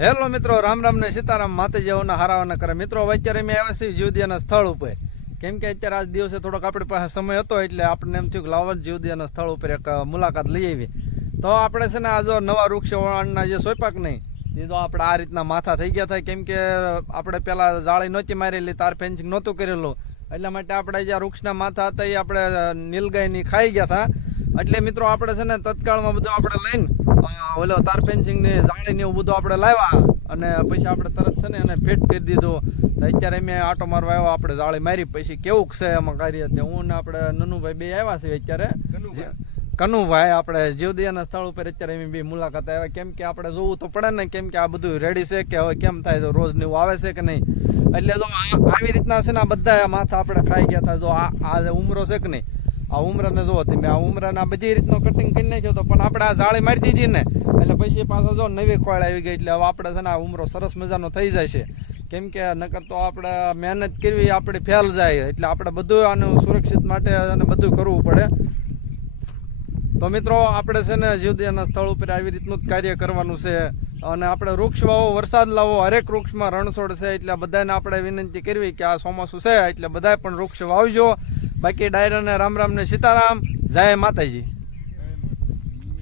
Hello મિત્રો, રામ રામ ને સીતારામ, માતાજીઓના હારાવાના કરે. મિત્રો અત્યારે અમે આવ્યા છીએ જીવદિયાના સ્થળ ઉપર, કેમ કે અત્યારે આજ દિવસે થોડોક આપણી પાસે સમય હતો એટલે આપણને એમ થયું કે લાવવા જીવદિયાના સ્થળ ઉપર એક મુલાકાત લઈ આવી. તો આપણે છે ને આ જો નવા વૃક્ષ વળાણના જે સોયપાક નહીં એ તો આપણે આ રીતના માથા થઈ ગયા થાય, કેમ કે આપણે પેલા જાળી નહોતી મારેલી, તાર ફેન્સિંગ નહોતું કરેલું, એટલા માટે આપણે જે વૃક્ષના માથા હતા એ આપણે નીલગાયની ખાઈ ગયા હતા. એટલે મિત્રો આપણે છે ને તત્કાળમાં બધું આપણે લઈને ઓલો તાર ફેન્સિંગ ની જાળી ને એવું બધું આપણે લાવ્યા અને પછી આપણે તરત છે ને એને ફિટ કરી દીધું. તો અત્યારે મેં આટો મારવા આવ્યા, આપણે જાળી મારી પછી કેવું છે એમાં કાર્ય. હું ને આપણે નનુભાઈ બે આવ્યા છીએ અત્યારે, કનુભાઈ આપણે જીવદિયાના સ્થળ ઉપર અત્યારે અમે બે મુલાકાત આવ્યા, કેમ કે આપણે જોવું તો પડે ને, કેમ કે આ બધું રેડી છે કે હવે કેમ થાય, તો રોજ ને એવું આવે છે કે નહીં. એટલે જો આવી રીતના છે ને આ બધા માથા આપણે ખાઈ ગયા હતા. જો આ ઉમરો છે કે નહીં, આ ઉમરાને જોવો તમે, આ ઉમરાને બધી રીતનો કટિંગ કરી નાખ્યો હતો, પણ આપણે આ જાળી મારી દીધી ને એટલે પછી પાછા જો નવી ખોળ આવી ગઈ. એટલે હવે આપણે છે ને આ ઉમરો સરસ મજાનો થઈ જાય છે, કેમ કે નકર તો આપણે મહેનત કરવી આપણી ફેલ જાય. એટલે આપણે બધું આનું સુરક્ષિત માટે અને બધું કરવું પડે. તો મિત્રો આપણે છે ને જીવદિયાના સ્થળ ઉપર આવી રીતનું જ કાર્ય કરવાનું છે. અને આપણે વૃક્ષ વાવો, વરસાદ લાવો, હરેક વૃક્ષમાં રણછોડ છે, એટલે બધાને આપણે વિનંતી કરવી કે આ ચોમાસું છે એટલે બધાએ પણ વૃક્ષ વાવજો. બાકી ડાયરાને રામ રામ ને સીતારામ, જય માતાજી.